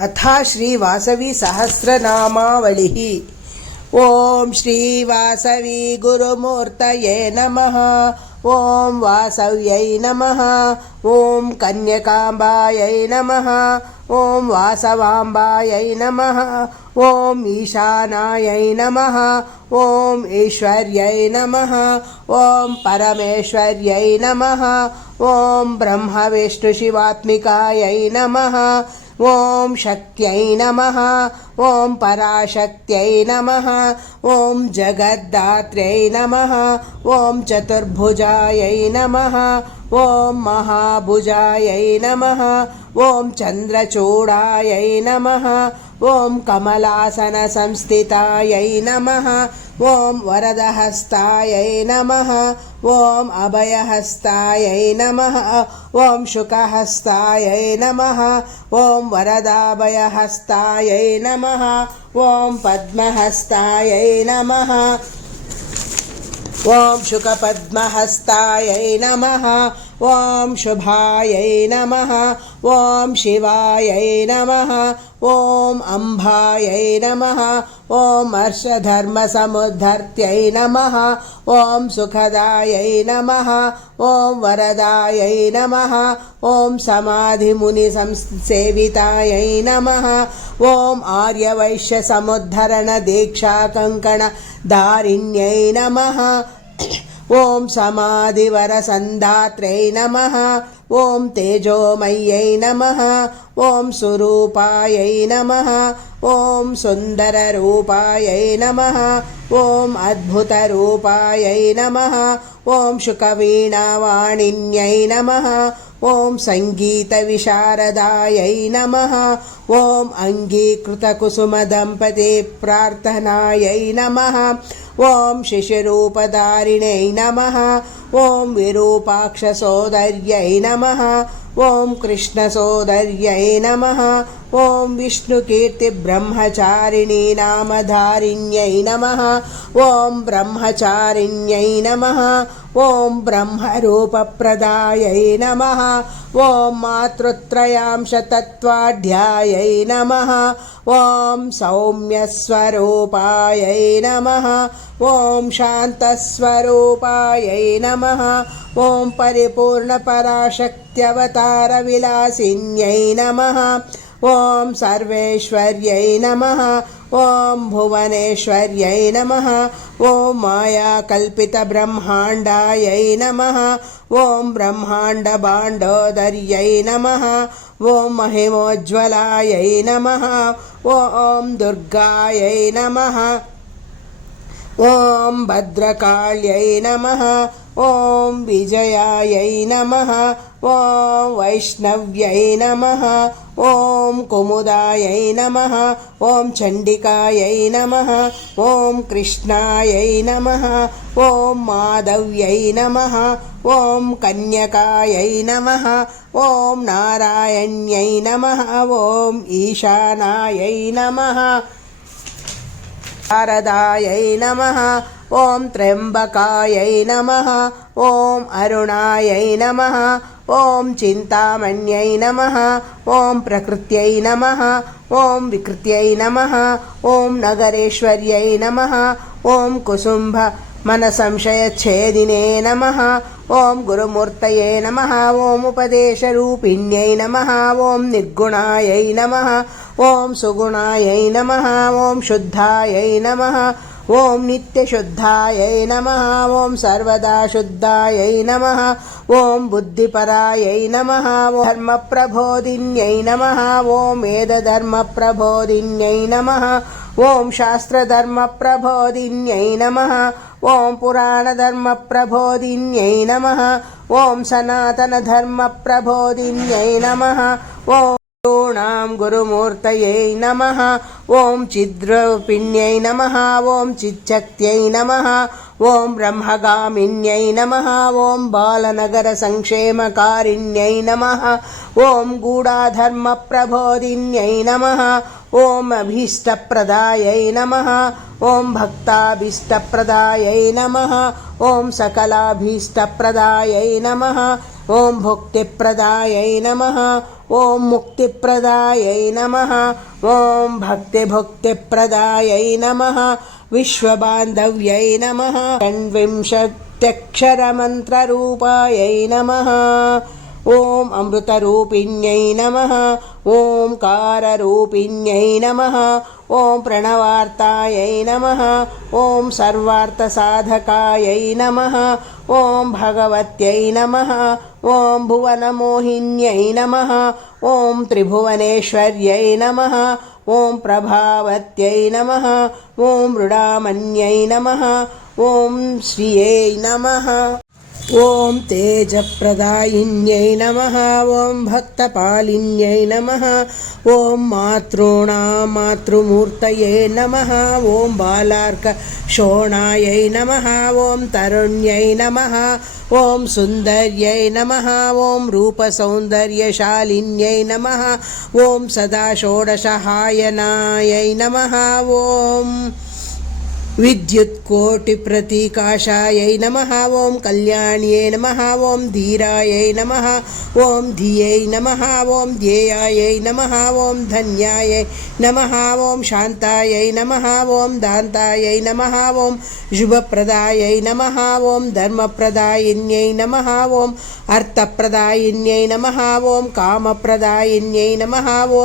अथा श्रीवासवी सहस्रनामावलिः। ओं श्रीवासवी गुरुमूर्तये नमः। ओं वासव्यै नमः। ओं कन्यकाम्बायै नमः। ओं वासवाम्बायै नमः। ओं ईशानायै नमः। ओं ईश्वर्यै नमः। ओं परमेश्वर्यै नमः। ओं ब्रह्मविष्णुशिवात्मिकायै नमः। ओं शक्त्यै नमः। ओं पराशक्त्यै नमः। ओं जगद्धात्र्यै नमः। ओं चतुर्भुजायै नमः। ओं महाभुजायै नमः। ओं चन्द्रचूडायै नमः। ओं कमलासनसंस्थितायै नमः। ओं वरदहस्तायै नमः। ओं अभयहस्तायै नमः। ओं शुकहस्तायै नमः। ओं वरदाभयहस्तायै नमः। ओं पद्महस्तायै नमः। ओं शुकपद्महस्तायै नमः। ओं शुभायै नमः। ओं शिवायै नमः। ओं अम्बायै नमः। ओं हर्षधर्मसमुद्धर्त्यै नमः। ओं सुखदायै नमः। ओं वरदायै नमः। ओं समाधिमुनिसेवितायै नमः। ओं आर्यवैश्यसमुद्धरणदीक्षाकङ्कणधारिण्यै नमः। ओं समाधिवरसन्धात्र्यै नमः। ओं तेजोमय्यै नमः। ओं सुरूपायै नमः। ओं सुन्दररूपायै नमः। ओं अद्भुतरूपायै नमः। ओं शुकवीणावाणिन्यै नमः। ओं सङ्गीतविशारदायै नमः। ओं अङ्गीकृतकुसुमदम्पती प्रार्थनायै नमः। ओं शिशुरूपधारिण्यै नमः। ओं विरूपाक्षसोदर्यै नमः। ओं कृष्णसोदर्यै नमः। ओं विष्णुकीर्तिब्रह्मचारिणी नामधारिण्यै नमः। ओं ब्रह्मचारिण्यै नमः। ओं ब्रह्मरूपप्रदायै नमः। ओं मातृत्रयांशतत्त्वाढ्यायै नमः। ओं सौम्यस्वरूपायै नमः। ओं शान्तस्वरूपायै नमः। ओं परिपूर्णपराशक्त्यवतारविलासिन्यै नमः। ओं सर्वेश्वर्यै नमः। ओं भुवनेश्वर्यै नमः। ओं मायाकल्पितब्रह्माण्डायै नमः। ओं ब्रह्माण्डभाण्डोदर्यै नमः। ओं महिमोज्ज्वलायै नमः। ओं दुर्गायै नमः। ओं भद्रकाल्यै नमः। ओं विजयायै नमः। ओं वैष्णव्यै नमः। ओं कुमुदायै नमः। ओं चण्डिकायै नमः। ओं कृष्णायै नमः। ओं माधव्यै नमः। ओं कन्यकायै नमः। ओं नारायण्यै नमः। ओं ईशानायै नमः। शारदायै नमः। ओं त्र्यम्बकायै नमः। ओं अरुणायै नमः। ओं चिन्तामण्यै नमः। ओं प्रकृत्यै नमः। ओं विकृत्यै नमः। ओं नगरेश्वर्यै नमः। ओं कुसुम्भमनसंशयच्छेदिने नमः। ओं गुरुमूर्तये नमः। ओं उपदेशरूपिण्यै नमः। ओं निर्गुणायै नमः। ओं सुगुणायै नमः। ओं शुद्धायै नमः। ओं नित्यशुद्धायै नमः। ओं सर्वदा शुद्धायै नमः। ओं बुद्धिपरायै नमः। ओं धर्मप्रबोधिन्यै नमः। ओं वेदधर्मप्रबोधिन्यै नमः। ओं शास्त्रधर्मप्रबोधिन्यै नमः। ओं पुराणधर्मप्रबोधिन्यै नमः। ओं सनातनधर्मप्रबोधिन्यै नमः। ओं गुरूणां गुरुमूर्तये नमः। ओं चिद्रूपिण्यै नमः। ओं चिच्छक्त्यै नमः। ओं ब्रह्मगामिन्यै नमः। ओं बालनगरसंक्षेमकारिण्यै नमः। ओं गूढाधर्मप्रबोधिन्यै नमः। ओं अभीष्टप्रदायै नमः। ओं भक्ताभीष्टप्रदायै नमः। ओं सकलाभीष्टप्रदायै नमः। ॐ भुक्तिप्रदायै नमः ॐ मुक्तिप्रदायै नमः ॐ भक्तिभुक्तिप्रदायै नमः विश्वबान्धव्यै नमः षण्विंशत्यक्षरमन्त्ररूपायै नमः ॐ अमृतरूपिण्यै नमः ओंकाररूपिण्यै नमः ॐ प्रणवार्तायै नमः ॐ सर्वार्थसाधकायै नमः ॐ भगवत्यै नमः ॐ भुवनमोहिन्यै नमः ॐ त्रिभुवनेश्वर्यै नमः ॐ प्रभावत्यै नमः ॐ मृडामन्यै नमः ॐ श्रियै नमः ॐ तेजप्रदायिन्यै नमः ॐ भक्तपालिन्यै नमः ॐ मातॄणां मातृमूर्तये नमः ॐ बालार्कशोणायै नमः ॐ तरुण्यै नमः ॐ सुन्दर्यै नमः ॐ रूपसौन्दर्यशालिन्यै नमः ॐ सदा षोडशहायनायै नमः ॐ विद्युत्कोटिप्रतीकाशायै नमः ॐ कल्याण्यै नमः ॐ धीरायै नमः ॐ धियै नमः ॐ ध्येयायै नमः ॐ धन्यायै नमः ॐ शान्तायै नमः ॐ दान्तायै नमः ॐ शुभप्रदायै नमः ॐ धर्मप्रदायिन्यै नमः ॐ अर्थप्रदायिन्यै नमः ॐ कामप्रदायिन्यै नमः ॐ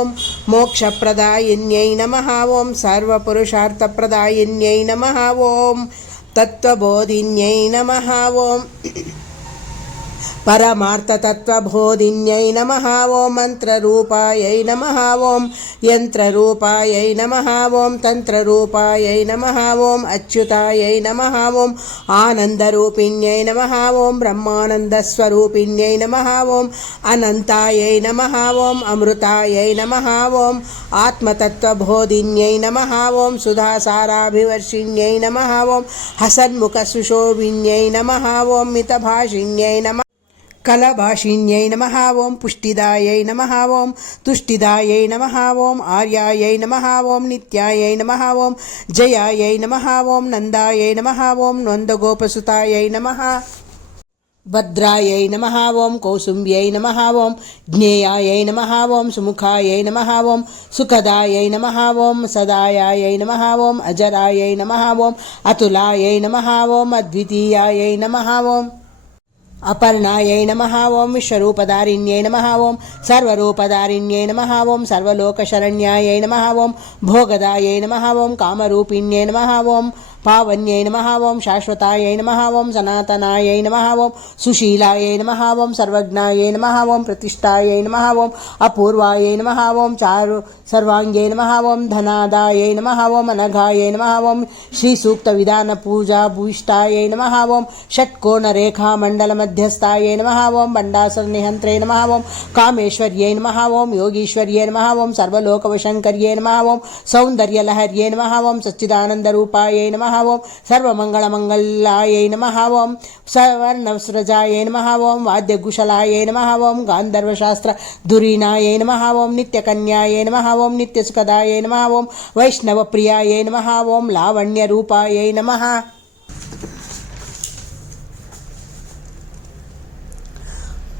मोक्षप्रदायिन्यै नमः ॐ सर्वपुरुषार्थप्रदायिन्यै नमः ॐ तत्त्वबोधिन्यै नमः ॐ परमार्थतत्त्वबोधिन्यै नमः ॐ मन्त्ररूपायै नमः ॐ यन्त्ररूपायै नमः ॐ तन्त्ररूपायै नमः ॐ अच्युतायै नमः ॐ आनन्दरूपिण्यै नमः ॐ ब्रह्मानन्दस्वरूपिण्यै नमः ॐ अनन्तायै नमः ॐ अमृतायै नमः ॐ आत्मतत्त्वबोधिन्यै नमः ॐ सुधासाराभिवर्षिण्यै नमः ॐ हसन्मुखसुशोभिन्यै नमः ॐ मितभाषिण्यै नमः कलभाषिण्यै नमः ॐ पुष्टिदायै नमः ॐ तुष्टिदायै नमः ॐ आर्यायै नमः ॐ नित्यायै नमः ॐ जयायै नमः ॐ नन्दायै नमः ॐ नन्दगोपसुतायै नमः भद्रायै नमः ॐ कौसुम्ब्यै नमः ॐ ज्ञेयायै नमः ॐ सुमुखायै नमः ॐ सुखदायै नमः ॐ सदायायै नमः ॐ अजरायै नमः ॐ अतुलायै नमः ॐ अद्वितीयायै नमः ॐ अपर्णायै नमः ॐ विश्वरूपधारिण्यै नमः ॐ सर्वरूपधारिण्यै नमः ॐ सर्वलोकशरण्यायै नमः ॐ भोगदायै नमः ॐ कामरूपिण्यै नमः ॐ पावन्यै नमः ॐ शाश्वतायै नमः ॐ सनातनायै नमः ॐ सुशीलायै नमः ॐ सर्वज्ञायै नमः ॐ प्रतिष्ठायै नमः ॐ अपूर्वायै नमः ॐ चारु सर्वाङ्ग्यै नमः ॐ धनादायै नमः ॐ अनघायै नमः ॐ श्रीसूक्तविधानपूजाभूयिष्ठायै नमः ॐ षट्कोणरेखामण्डलमध्यस्थायै नमः ॐ बण्डासुरनिहन्त्रे नमः ॐ कामेश्वर्यै नमः ॐ योगीश्वर्यै नमः ॐ सर्वलोकवशङ्कर्यै नमः ॐ सौन्दर्यलहर्यै नमः ॐ सच्चिदानन्दरूपायै नमः ॐ सर्वमङ्गलमङ्गलायै नमः ॐ सवर्णस्रजायै नमः ॐ वाद्यकुशलायै नमः ॐ गान्धर्वशास्त्रधुरीणायै नमः ॐ नित्यकन्यायै नमः ॐ नित्यसुखदायै नमः ॐ वैष्णवप्रियायै नमः ॐ लावण्यरूपायै नमः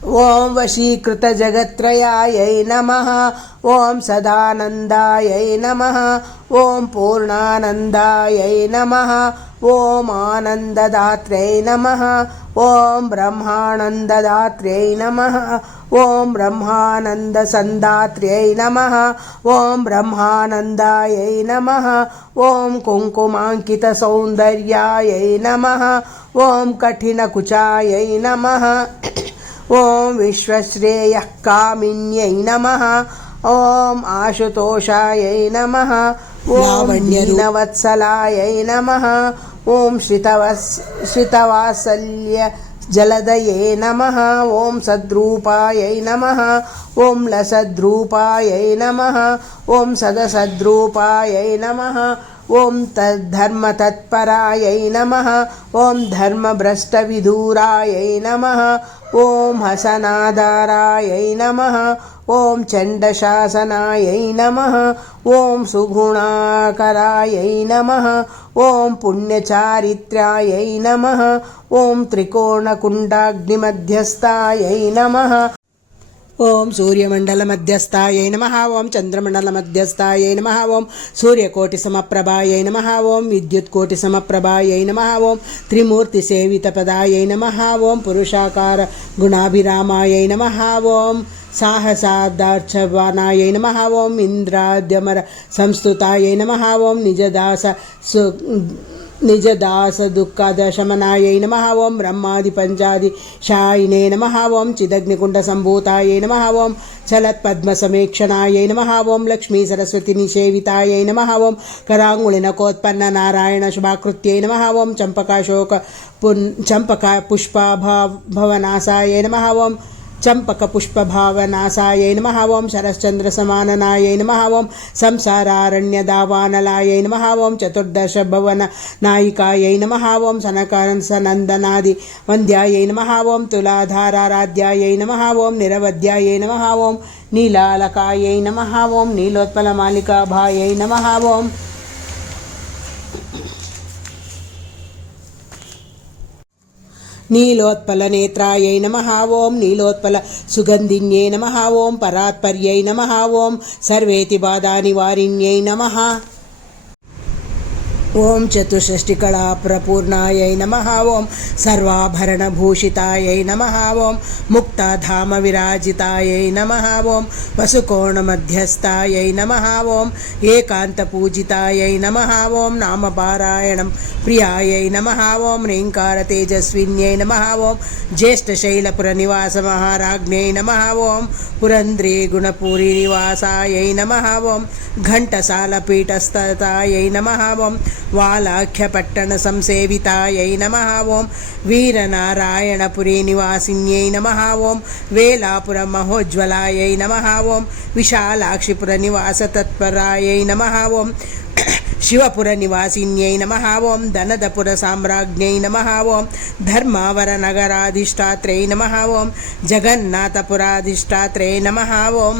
ॐ वशीकृतजगत्त्रयायै नमः ॐ सदानन्दायै नमः ॐ पूर्णानन्दायै नमः ॐ आनन्ददात्र्यै नमः ॐ ब्रह्मानन्ददात्र्यै नमः ॐ ब्रह्मानन्दसन्दात्र्यै नमः ॐ ब्रह्मानन्दायै नमः ॐ कुङ्कुमाङ्कितसौन्दर्यायै नमः ॐ कठिनकुचायै नमः ॐ विश्वश्रेयःकामिन्यै नमः ॐ आशुतोषायै नमः ॐ दीनवत्सलायै नमः ॐ श्रितवात्सल्यजलदये नमः ॐ सद्रूपायै नमः ॐ लसद्रूपायै नमः ॐ सदसद्रूपायै नमः ॐ धर्मतत्परायै नमः ॐ धर्मभ्रष्टविदूरायै नमः ॐ हसनाधारायै नमः ॐ चण्डशासनायै नमः ॐ सुगुणाकरायै नमः ॐ पुण्यचारित्र्यायै नमः ॐ त्रिकोणकुण्डाग्निमध्यस्थायै नमः ॐ सूर्यमण्डलमध्यस्थायै नमः ॐ चन्द्रमण्डलमध्यस्थायै नमः ॐ सूर्यकोटिसमप्रभायै नमः ॐ विद्युत्कोटिसमप्रभायै नमः ॐ त्रिमूर्तिसेवितपदायै नमः ॐ पुरुषाकार गुणाभिरामायै नमः ॐ साहसादार्चवानायै नमः ॐ इन्द्राद्यमर संस्तुतायै नमः ॐ निजदास दुःखदशमनायै नमः ॐ ब्रह्मादिपञ्चादिशायिने नमः ॐ चिदग्निकुण्डसम्भूतायै नमः ॐ चलत्पद्मसमेक्षणायै नमः ॐ लक्ष्मीसरस्वतीनिषेवितायै नमः ॐ कराङ्गुलिनकोत्पन्ननारायणशुभाकृत्यै नमः ॐ चम्पकापुष्पभवनासायै नमः ॐ चम्पकपुष्पभावनासायै नमः ॐ शरश्चन्द्रसमाननायै नमः ॐ संसारारण्यदावानलायै नमः ॐ चतुर्दशभुवननायिकायै नमः ॐ सनकसनन्दनादिवन्द्यायै नमः ॐ तुलाधाराराध्यायै नमः ॐ निरवध्यायै नमः ॐ नीलालकायै नमः ॐ नीलोत्पलमालिकाभायै नमः ॐ नीलोत्पलनेत्रायै नमः ॐ नीलोत्पलसुगन्धिन्यै नमः ॐ परात्पर्यै नमः ॐ सर्वेतिबाधानिवारिण्यै नमः ॐ चतुष्षष्टिकलाप्रपूर्णायै नमः ॐ सर्वाभरणभूषितायै नमः ॐ मुक्ताधामविराजितायै नमः ॐ वसुकोणमध्यस्थायै नमः ॐ एकान्तपूजितायै नमः ॐ नामपारायणं प्रियायै नमः ॐ ह्रीङ्कारतेजस्विन्यै नमः ॐ ज्येष्ठशैलपुरनिवासमहाराज्ञै नमः ॐ पुरन्द्रे गुणपुरीनिवासायै नमः ॐ घण्टसालपीठस्थतायै नमः ॐ वालाख्यपट्टणसंसेवितायै नमः ॐ वीरनारायणपुरीनिवासिन्यै नमः ॐ वेलापुरमहोज्ज्वलायै नमः ॐ विशालाक्षिपुरनिवासतत्परायै नमः ॐ शिवपुरनिवासिन्यै नमः ॐ धनदपुरसाम्राज्ञै नमः ॐ धर्मावरनगराधिष्ठात्रै नमः ॐ जगन्नाथपुराधिष्ठात्रै नमः ॐ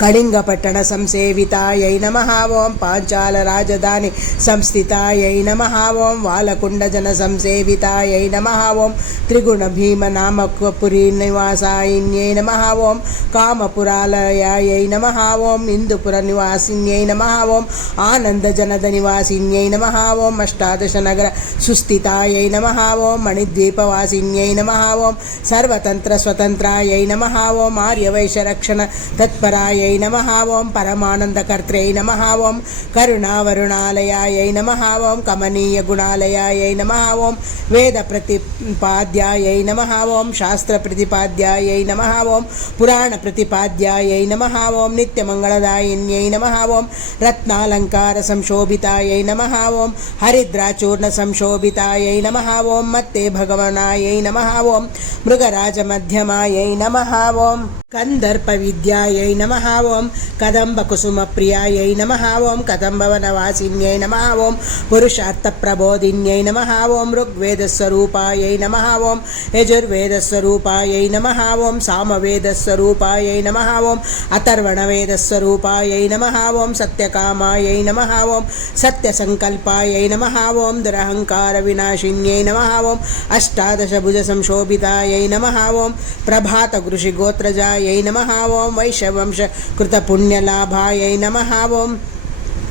कलिङ्गपट्टणसंसेवितायै नमः ॐ पाञ्चालराजधानी संस्थितायै नमः ॐ वालकुण्डजनसंसेवितायै नमः ॐ त्रिगुणभीमनामकपुरीनिवासायिन्यै नमः ॐ कामपुरालयायै नमः ॐ इन्दुपुरनिवासिन्यै नमः ॐ आनन्दजनदनिवासिन्यै नमः ॐ अष्टादशनगरसुस्थितायै नमः ॐ मणिद्वीपवासिन्यै नमः ॐ सर्वतन्त्रस्वतन्त्रायै नमः ॐ आर्यवैश्यरक्षणतत्परायै नमः ॐ परमानन्दकर्त्र्यै नमः ॐ करुणावरुणालयायै नमः ॐ कमनीयगुणालयायै नमः ॐ वेदप्रतिपाद्यायै नमः ॐ शास्त्रप्रतिपाद्यायै नमः ॐ पुराणप्रतिपाद्यायै नमः ॐ नित्यमङ्गलदायिन्यै नमः ॐ रत्नालङ्कारसंशोभितायै नमः ॐ हरिद्राचूर्णसंशोभितायै नमः ॐ मत्ते भगवनायै नमः ॐ मृगराजमध्यमायै नमः ॐ कन्दर्पविद्यायै नमः ॐ कदम्बकुसुमप्रियायै नमः ॐ कदम्बवनवासिन्यै नमः ॐ पुरुषार्थप्रबोधिन्यै नमः ॐ ऋग्वेदस्वरूपायै नमः ॐ यजुर्वेदस्वरूपायै नमः ॐ सामवेदस्वरूपायै नमः ॐ अथर्वणवेदस्वरूपायै नमः ॐ सत्यकामायै नमः ॐ सत्यसङ्कल्पायै नमः ॐ दुरहङ्कारविनाशिन्यै नमः ॐ अष्टादशभुजसंशोभितायै नमः ॐ प्रभातगृषिगोत्रजायै नमः ॐ वैश्यवंशकृतपुण्यलाभायै नमः ॐ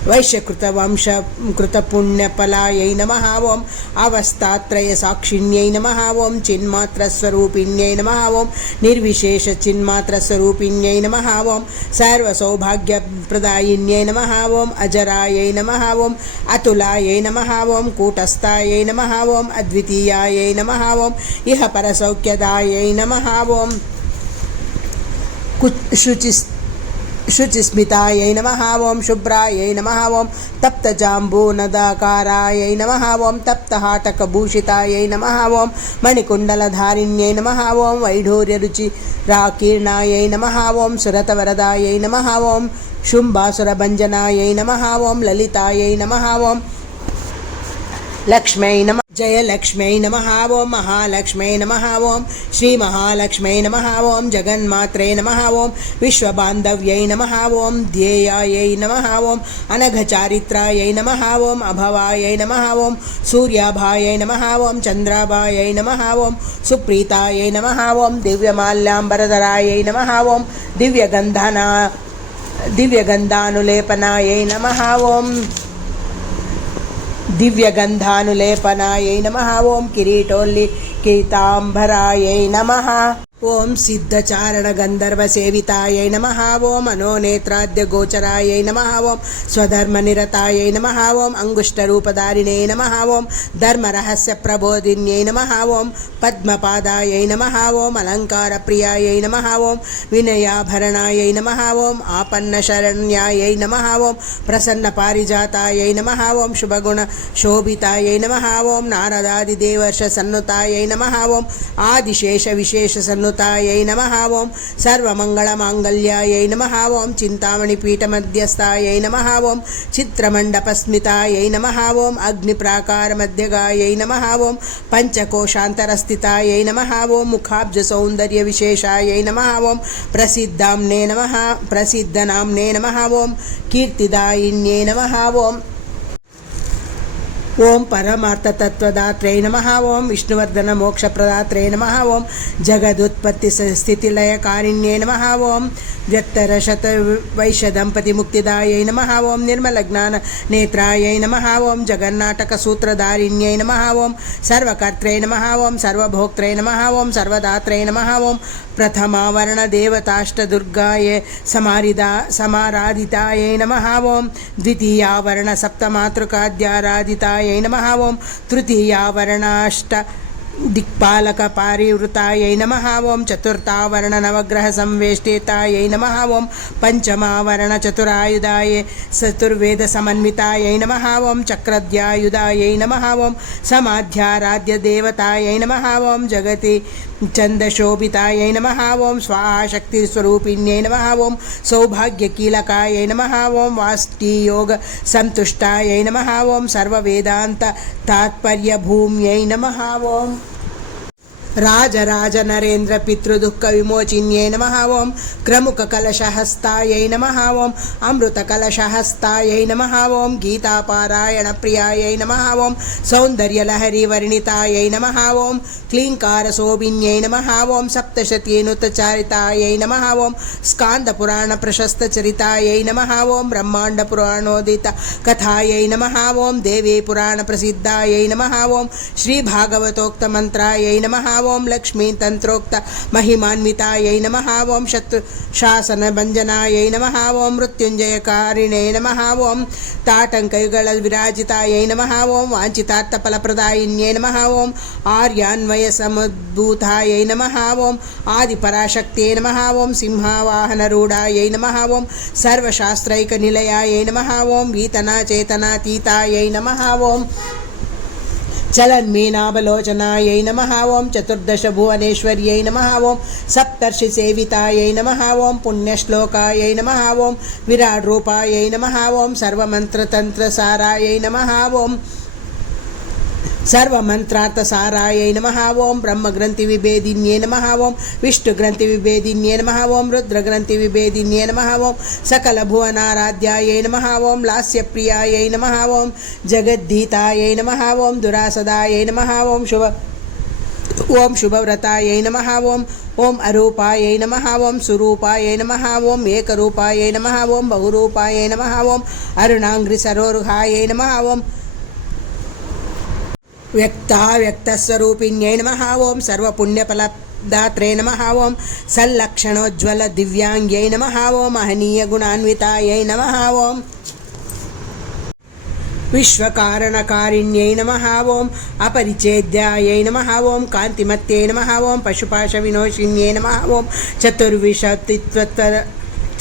वैश्यकृतवंशकृतपुण्यफलायै नमः ॐ अवस्थात्रयसाक्षिण्यै नमः ॐ चिन्मात्रस्वरूपिण्यै नमः ॐ निर्विशेषचिन्मात्रस्वरूपिण्यै नमः ॐ सर्वसौभाग्यप्रदायिन्यै नमः ॐ अजरायै नमः ॐ अतुलायै नमः ॐ कूटस्थायै नमः ॐ अद्वितीयायै नमः ॐ इह परसौख्यदायै नमः ॐ शुचिस्मितायै नमः ॐ शुभ्रायै नमः ॐ तप्तजाम्बूनदाकारायै नमः ॐ तप्तहाटकभूषितायै नमः ॐ मणिकुण्डलधारिण्यै नमः ॐ वैढूर्यरुचिराकीर्णायै नमः ॐ सुरतवरदायै नमः ॐ शुम्भासुरभञ्जनायै नमः ॐ ललितायै नमः ॐ लक्ष्म्यै नमः जयलक्ष्म्यै नमः ओं महालक्ष्म्यै नमः ओं श्रीमहालक्ष्म्यै नमः ओं जगन्मात्रे नमः ओं विश्वबान्धव्यै नमः ओं ध्येयायै नमः ओं अनघचारित्रायै नमः ओं अभवायै नमः ओं सूर्याभायै नमः ओं चन्द्राभायै नमः ओं सुप्रीतायै नमः ओं दिव्यमाल्याम्बरधरायै नमः ओं दिव्यगन्धानुलेपनायै नमः ओं दिव्यगन्धानुलेपनायै नमः ओं किरीटोल्लिखिताम्बरायै नमः ओं सिद्धचारणगन्धर्वसेवितायै नमः ओं मनोनेत्राद्यगोचरायै नमः ओं स्वधर्मनिरतायै नमः ओं अङ्गुष्ठरूपधारिणे नमः ओं धर्मरहस्यप्रबोधिन्यै नमः ओं पद्मपादायै नमः ओं अलङ्कारप्रियायै नमः ओं विनयाभरणायै नमः ओं आपन्नशरण्यायै नमः ओं प्रसन्नपारिजातायै नमः ओं शुभगुणशोभितायै नमः ओं नारदादिदेवर्षसन्नुतायै नमः ओं आदिशेषविशेषसन्नुतायै नमः ओं सर्वमङ्गलमाङ्गल्यायै नमः ओं चिन्तामणिपीठमध्यस्थायै नमः ओं चित्रमण्डपस्मितायै नमः ओं अग्निप्राकारमध्यगायै नमः ओं पञ्चकोशान्तरस्थितायै नमः ओं मुखाब्जसौन्दर्यविशेषायै नमः ओं प्रसिद्धनाम्ने नमः ओं कीर्तिदायिन्यै नमः ओं ओं परमार्थतत्त्वदात्रे नमः ओं विष्णुवर्धनमोक्षप्रदात्रे नमः ओं जगदुत्पत्तिस्थितिलयकारिण्ये नमः ओं व्यक्तरशतवैश्यदम्पतिमुक्तिदायै नमः ओं निर्मलज्ञाननेत्रायै नमः ओं जगन्नाटकसूत्रधारिण्यै नमः ओं सर्वकर्त्रे नमः ओं सर्वभोक्त्रे नमः ओं सर्वदात्रे नमः ओं प्रथमावरणदेवताष्टदुर्गायै समाराधितायै नमः ओं द्वितीयावरणसप्तमातृकाद्याराधितायै नमः ओं तृतीयावरणाष्ट दिक्पालकपारिवृतायै नमः ओं चतुर्थावरणनवग्रहसंवेष्टितायै नमः ओं पञ्चमावरणचतुरायुधायै चतुर्वेदसमन्वितायै नमः ओं चक्रध्यायुधायै नमः ओं समाध्याराध्यदेवतायै नमः ओं जगति चन्दशोभितायै नमः ओं स्वाहाशक्तिस्वरूपिण्यै नमः ओं सौभाग्यकीलकायै नमः ओं वाष्टियोगसन्तुष्टायै नमः ओं सर्ववेदान्ततात्पर्यभूम्यै नमः ओं राजराजनरेन्द्र पितृदुःखविमोचिन्यै नमः ओं क्रमुककलशहस्तायै नमः ओं अमृतकलशहस्तायै नमः ओं गीतापारायणप्रियायै नमः ओं सौन्दर्यलहरीवर्णितायै नमः ओं क्लीङ्कारशोभिन्यै नमः ओं सप्तशतीनुतचारितायै नमः ओं स्कान्दपुराणप्रशस्तचरितायै नमः ओं ब्रह्माण्डपुराणोदितकथायै नमः ओं देवीपुराणप्रसिद्धायै नमः ओं श्रीभागवतोक्तमन्त्रायै नमः ओं लक्ष्मीतन्त्रोक्त महिमान्वितायै नमः ओं शत्रुशासनभञ्जनायै नमः ओं मृत्युञ्जयकारिणे नमः ओं ताटङ्कयुगलविराजितायै नमः ओं वाञ्छितार्थफलप्रदायिन्यै नमः ओं आर्यान्वयसमुद्भूतायै नमः ओं आदिपराशक्त्यै नमः ओं सिंहवाहनरूढायै नमः ओं सर्वशास्त्रैकनिलयायै नमः ओं वीतनाचेतनातीतायै नमः ओं चलन्मीनावलोचनायै नमः ओं चतुर्दशभुवनेश्वर्यै नमः ओं सप्तर्षिसेवितायै नमः ओं पुण्यश्लोकायै नमः ओं विराड्रूपायै नमः ओं सर्वमन्त्रतन्त्रसारायै नमः ओं सर्वमन्त्रार्थसारायै नमः ओं ब्रह्मग्रन्थिविभेदिन्यै नमः ओं विष्णुग्रन्थिविभेदिन्यै नमः ओं रुद्रग्रन्थिविभेदिन्यै नमः ओं सकलभुवनाराध्यायै नमः ओं लास्यप्रियायै नमः ओं जगद्धीतायै नमः ओं दुरासदायै नमः ओं शुभव्रतायै नमः ओं ओं अरूपायै नमः ओं सुरूपायै नमः ओं एकरूपायै नमः ओं बहुरूपायै नमः ओं अरुणाङ्घ्रिसरोरुहायै नमः ओं व्यक्ताव्यक्तस्वरूपिण्यै नमः ओं सर्वपुण्यफलदात्रे नमः ओं सल्लक्षणोज्ज्वलदिव्याङ्ग्यै नमः ओं महनीयगुणान्वितायै नमः ओं विश्वकारणकारिण्यै नमः ओं अपरिच्छेद्यायै नमः ओं कान्तिमत्यै नमः ओं पशुपाशविनोशिन्यै नमः ओं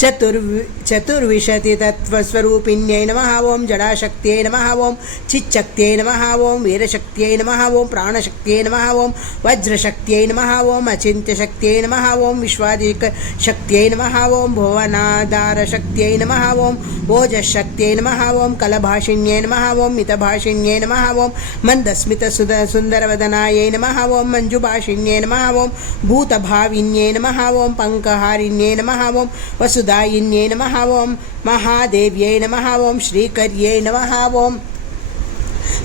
चतुर्विंशतितत्त्वस्वरूपिण्यै नमः ओं जडाशक्त्यै नमः ओं चिच्छक्त्यै नमः ओं वीरशक्त्यै नमः ओं प्राणशक्त्यै नमः ओं वज्रशक्त्यै नमः ओं अचिन्त्यशक्त्यै नमः ओं विश्वादिकशक्त्यै नमः ओं भुवनाधारशक्त्यै नमः ओं ओजशक्त्यै नमः ओं कलभाषिण्यै नमः ओं मितभाषिण्यै नमः ओं मन्दस्मितसुन्दरवदनायै नमः ओं मञ्जुभाषिण्यै नमः ओं भूतभाविन्यै नमः ओं पङ्कहारिण्यै नमः ओं वसुदायिन्यै नमः ओं महादेव्यै नमः ओं श्रीकर्यै नमः ओं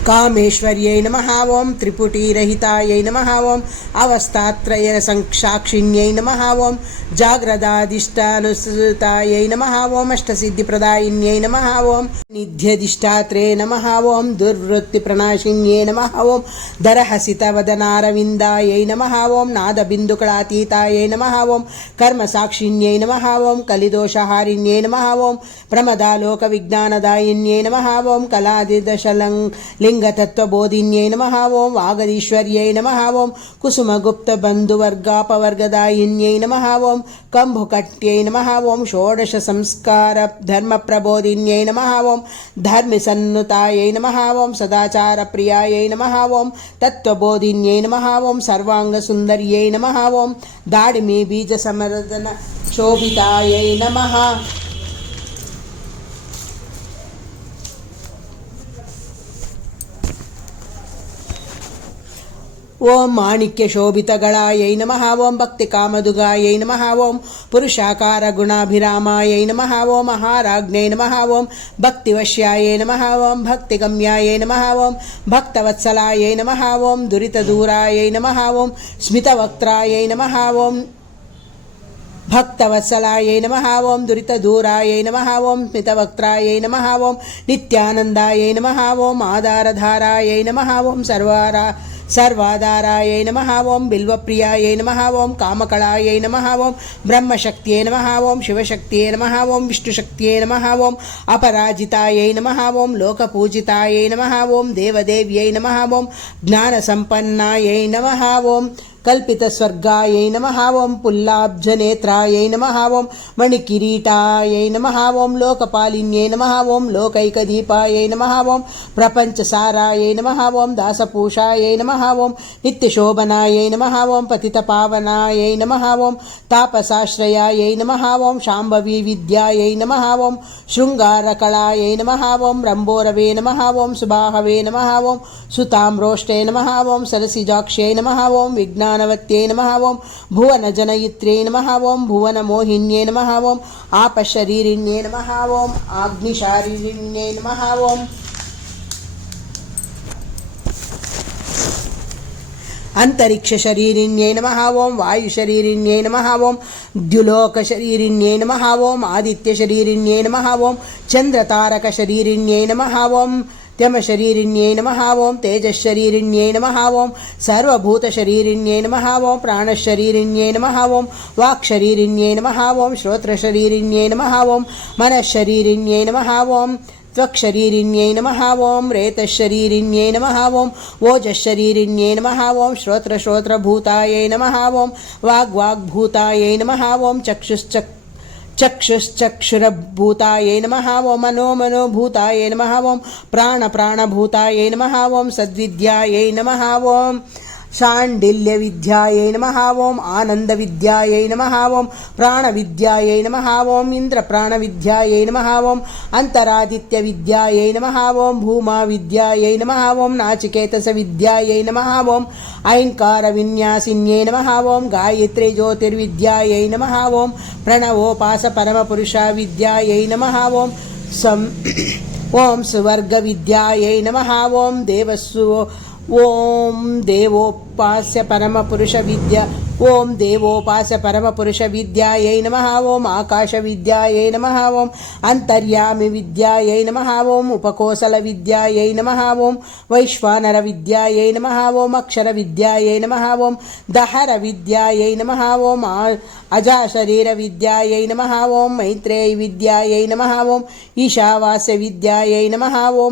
कामेश्वर्यै नमः ओं त्रिपुटीरहितायै नमः ओं अवस्थात्रयसाक्षिण्यै नमः ओं जाग्रदाधिष्ठानुसृतायै नमः ओं अष्टसिद्धिप्रदायिन्यै नमः ओं निध्यधिष्ठात्रे नमः ओं दुर्वृत्तिप्रणाशिन्यै नमः ओं दरहसितवदनारविन्दायै नमः ओं नादबिन्दुकलातीतायै नमः ओं कर्मसाक्षिण्यै नमः ओं कलिदोषहारिण्यै नमः ओं प्रमदालोकविज्ञानदायिन्यै नमः ओं लिंगतत्वबोधिन्यै नमः ओं वागदीश्वर्यै नमः ओं कुसुमगुप्तबन्धुवर्गापवर्गदायिन्यै नमः ओं कंभुकट्यै नमः ओं षोडशसंस्कारधर्मप्रबोधिन्यै नमः ओं धर्मिसन्नुतायै नमः ओं सदाचारप्रियायै नमः ओं तत्त्वबोधिन्यै नमः ओं सर्वाङ्गसुन्दर्यै नमः ओं दाडिमी बीजसमर्दन शोभितायै नमः ओं माणिक्यशोभितगलायै नमः ओं भक्तिकामदुगायै नमः ओं पुरुषाकारगुणाभिरामायै नमः ओं महाराज्ञै नमः ओं भक्तिवश्यायै नमः ओं भक्तिगम्यायै नमः ओं भक्तवत्सलायै नमः ओं दुरितदूरायै नमः ओं स्मितवक्त्रायै नमः ओं भक्तवत्सलायै नमः ओं दुरितदूरायै नमः ओं स्मितवक्त्रायै नमः ओं नित्यानन्दायै नमः ओं आधारधारायै नमः ओं सर्वाधारायै नमः ओं बिल्वप्रियायै नमः ओं कामकलायै नमः ओं ब्रह्मशक्त्यै नमः ओं शिवशक्त्यै नमः ओं विष्णुशक्त्यै नमः ओं अपराजितायै नमः ओं लोकपूजितायै नमः ओं देवदेव्यै नमः ओं ज्ञानसम्पन्नायै नमः ओं कल्पितस्वर्गायै नमः ओं पुल्लाब्जनेत्रायै नमः ओं मणिकिरीटायै नमः ओं लोकपालिन्यै नमः ओं लोकैकदीपायै नमः ओं प्रपञ्चसारायै नमः ओं दासपूषायै नमः ओं नित्यशोभनायै नमः ओं पतितपावनायै नमः ओं तापसाश्रयायै नमः ओं शाम्भवी विद्यायै नमः ओं शृङ्गारकलायै नमः ओं रम्भोरवे नमः ओं सुबाहवे नमः ओं सुताम्रोष्टे नमः ओं सरसिजाक्ष्यै नमः ओं विज्ञानवत्यै नमः ओं भुवनजनयित्र्यै नमः ओं भुवनमोहिन्यै नमः ओं आपशरीरिण्यै नमः ओं आग्निशारीरिण्यै नमः ओं अंतरिक्षशरीरिण्यै नमः ओं वायुशरीरिण्यै नमः ओं द्युलोकशरीरिण्यै नमः ओं आदित्यशरीरिण्यै नमः ओं चन्द्रतारकशरीरिण्यै नमः ओं त्यमशरीरिण्यै नमः ओं तेजशरीरिण्यै नमः ओं सर्वभूतशरीरिण्यै नमः ओं प्राणशरीरिण्यै नमः ओं वाक्शरीरिण्यै नमः ओं श्रोत्रशरीरिण्यै नमः ओं मनःशरीरिण्यै नमः ओं त्वक्शरीरिण्यै नमः ओं रेतशरीरिण्यै नमः ओं ओजशरीरिण्यै नमः ओं श्रोत्रभूतायै नमः ओं वाग्भूतायै नमः ओं चक्षुश्चक्षुरभूतायै नमः ओं मनोभूतायै नमः ओं प्राणभूतायै नमः ओं सद्विद्यायै नमः ओं शाण्डिल्यविद्यायै नमः ओं आनन्दविद्यायै नमः ओं प्राणविद्यायै नमः ओं इन्द्रप्राणविद्यायै नमः ओं अन्तरादित्यविद्यायै नमः ओं भूमाविद्यायै नमः ओं नाचिकेतसविद्यायै नमः ओं ऐङ्कारविन्यासिन्यै नमः ओं गायत्री ज्योतिर्विद्यायै नमः ओं प्रणवोपासपरमपुरुषविद्यायै नमः ओं ओं सुवर्गविद्यायै नमः ओं ओं देवोपास्य परमपुरुषविद्या ओं देवोपास्य परमपुरुषविद्यायै नमः ओं आकाशविद्यायै नमः ओं अन्तर्यामि विद्यायै नमः ओं उपकोसलविद्यायै नमः ओं वैश्वानरविद्यायै नमः ओं अक्षरविद्यायै नमः ओं दहरविद्यायै नमः ओं अजाशरीरविद्यायै नमः ओं मैत्रेयविद्यायै नमः ओं ईशावास्यविद्यायै नमः ओं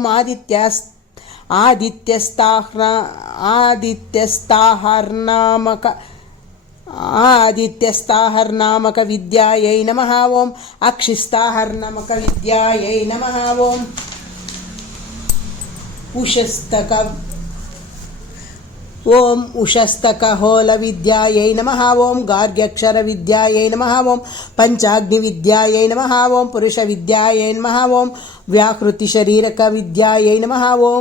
आदित्यस्ताहर्नामकविद्यायै नमः ॐ अक्षिस्ताहर्नामकविद्यायै नमः ॐ उषस्तकहोलविद्यायै नमः ॐ गार्ग्यक्षरविद्यायै नमः ॐ पञ्चाग्निविद्यायै नमः ॐ पुरुषविद्यायै नमः ॐ व्याकृतिशरीरकविद्यायै नमः ॐ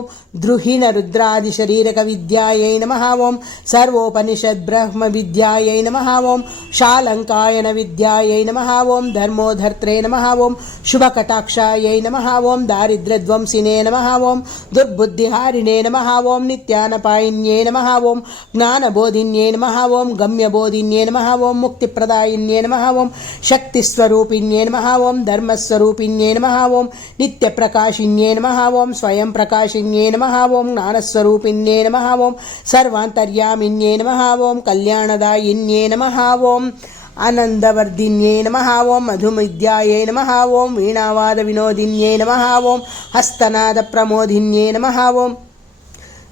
द्रुहिणरुद्रादिशरीरकविद्यायै नमः ॐ सर्वोपनिषद्ब्रह्मविद्यायै नमः ॐ शालङ्कायनविद्यायै नमः ॐ धर्मोधर्त्रे नमः ॐ शुभकटाक्षायै नमः ॐ दारिद्र्यध्वंसिने नमः ॐ दुर्बुद्धिहारिणे नमः ॐ नित्यानपायिन्ये नमः ॐ ज्ञानबोधिन्ये नमः ॐ गम्यबोधिन्ये नमः ॐ मुक्तिप्रदायिन्ये नमः ॐ शक्तिस्वरूपिण्ये नमः ॐ धर्मस्वरूपिण्ये नमः ॐ नित्यप्रकाशिन्ये नमः ॐ स्वयं प्रकाशिन्ये नमः ॐ ज्ञानस्वरूपिण्ये नमः ॐ सर्वान्तर्यामिन्ये नमः ॐ कल्याणदायिन्ये नमः ॐ आनन्दवर्धिन्ये नमः ॐ मधुविद्यायै नमः ॐ वीणावादविनोदिन्ये नमः ॐ हस्तनादप्रमोदिन्ये नमः ॐ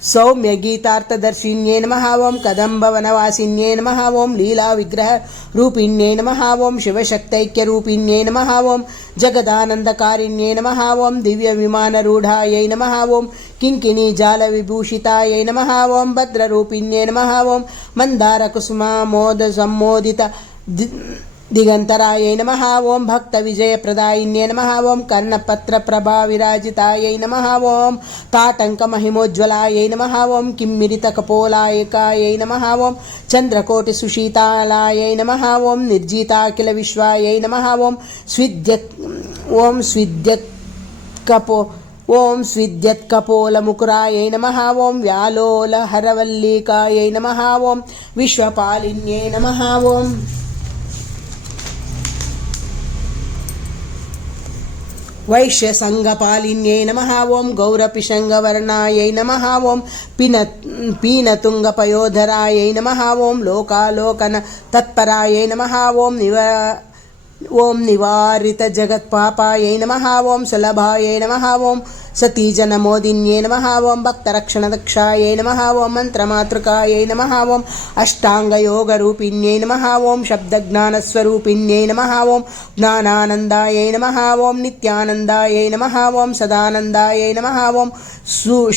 सौम्यगीतार्थदर्शिन्ये नमः ॐ कदम्बवनवासिन्ये नमः ॐ लीलाविग्रहरूपिण्ये नमः ॐ शिवशक्तैक्यरूपिण्ये नमः ॐ जगदानन्दकारिण्ये नमः ॐ दिव्यविमानरूढायै नमः ॐ किङ्किणीजालविभूषितायै नमः ॐ भद्ररूपिण्ये नमः ॐ मन्दारकुसुमामोदसम्मोदित दिगंतरायै नमः ॐ भक्तविजयप्रदायिन्ये नमः ॐ कर्णपत्रप्रभाविराजितायै नमः ॐ ताटङ्कमहिमोज्ज्वलायै नमः ॐ किम्मिरितकपोलायकायै नमः ॐ चन्द्रकोटिसुशीतालायै नमः ॐ निर्जिताखिलविश्वायै नमः ॐ स्विद्यत्कपोलमुकुरायै नमः ॐ व्यालोलहरवल्लिकायै नमः ॐ विश्वपालिन्ये नमः ॐ वैश्यसङ्गपालिन्ये नमः ॐ गौरपिशङ्गवर्णायै नमः ॐ पीनतुङ्गपयोधरायै नमः ॐ लोकालोकनतत्परायै नमः ॐ निवारितजगत्पापायै नमः ॐ सुलभायै नमः ॐ सतीजनमोदिन्ये नमः ॐ भक्तरक्षणदक्षायै नमः ॐ मन्त्रमातृकायै नमः ॐ अष्टाङ्गयोगरूपिण्यै नमः ॐ शब्दज्ञानस्वरूपिण्यै नमः ॐ ज्ञानानन्दायै नमः ॐ नित्यानन्दायै नमः ॐ सदानन्दायै नमः ॐ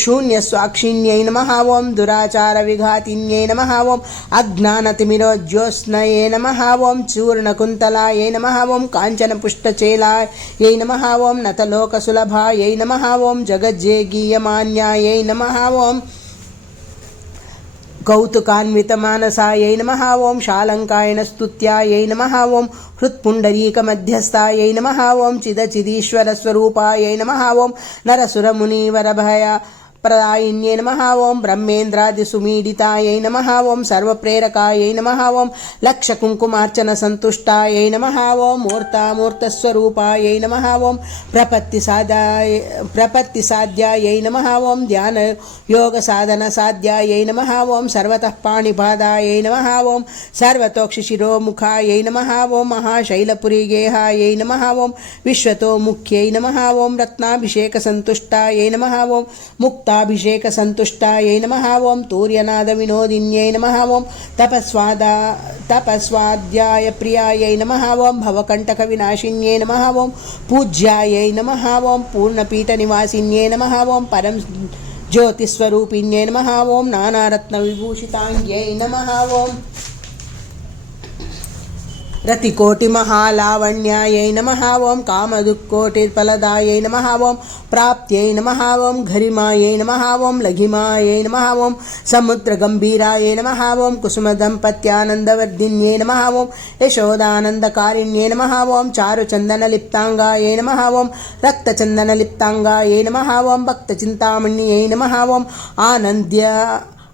शून्यस्वाक्षिण्यै नमः ॐ दुराचारविघातिन्यै नमः ॐ अज्ञानतिमिरोज्योत्स्नये नमः ॐ चूर्णकुन्तलायै नमः ॐ काञ्चनपुष्टचेलायै नमः ॐ नतलोकसुलभायै नमः ॐ जगज्जेगीयमान्यायै नमः ॐ कौतुकान्वितमानसायै नमः ॐ शालङ्कायनस्तुत्यायै नमः ॐ हृत्पुण्डरीकमध्यस्थायै नमः ॐ चिदचिदीश्वरस्वरूपायै नमः ॐ नरसुरमुनिवरभय प्रदायिन्ये नमः ॐ ब्रह्मेन्द्रादिसुमीडितायै नमः ॐ सर्वप्रेरकायै नमः ॐ लक्षकुङ्कुमार्चनसन्तुष्टायै नमः ॐ मूर्तामूर्तस्वरूपायै नमः ॐ प्रपत्तिसाध्यायै नमः ॐ ध्यानयोगसाधनसाध्यायै नमः ॐ सर्वतः पाणिपादायै नमः ॐ सर्वतोक्षिशिरोमुखायै नमः ॐ महाशैलपुरीगेहायै नमः ॐ विश्वतोमुख्यै नमः ॐ रत्नाभिषेकसन्तुष्टायै नमः ॐ मुक्ताभिषेकसन्तुष्टायै नमः ॐ तूर्यनादविनोदिन्यै नमः ॐ तपस्वाध्यायप्रियायै नमः ॐ भवकण्टकविनाशिन्यै नमः ॐ पूज्यायै नमः ॐ पूर्णपीठनिवासिन्यै नमः ॐ परं ज्योतिस्वरूपिण्यै नमः ॐ नानारत्नविभूषिताङ्ग्यै नमः ॐ रतिकोटिमहालावण्यायै नमः ॐ कामदुःकोटिफलदायै नमः ॐ प्राप्त्यै नमः ॐ गरिमायै नमः ॐ लघिमायै नमः ॐ समुद्रगम्भीरायै नमः ॐ कुसुमदम्पत्यानन्दवर्धिन्यै नमः ॐ यशोदानन्दकारिण्यै नमः ॐ चारुचन्दनलिप्ताङ्गायै नमः ॐ रक्तचन्दनलिप्ताङ्गायै नमः ॐ भक्तचिन्तामण्यै नमः ॐ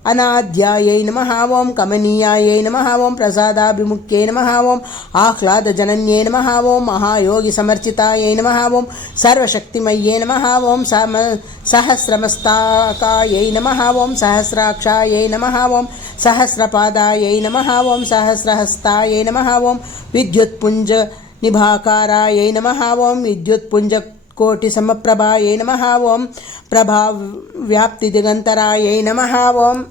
अनाद्यायै नमः ॐ कमनीयायै नमः ॐ प्रसादाभिमुख्यै नमः ॐ आह्लादजनन्यै नमः ॐ महायोगिसमर्चितायै नमः ॐ सर्वशक्तिमय्यै नमः ॐ सहस्रमस्तकायै नमः ॐ सहस्राक्षायै नमः ॐ सहस्रपादायै नमः ॐ सहस्रहस्तायै नमः ॐ विद्युत्पुञ्जनिभाकारायै नमः ॐ विद्युत्पुञ्जकोटिसमप्रभायै नमः ॐ प्रभाव्याप्तिदिगन्तरायै नमः ॐ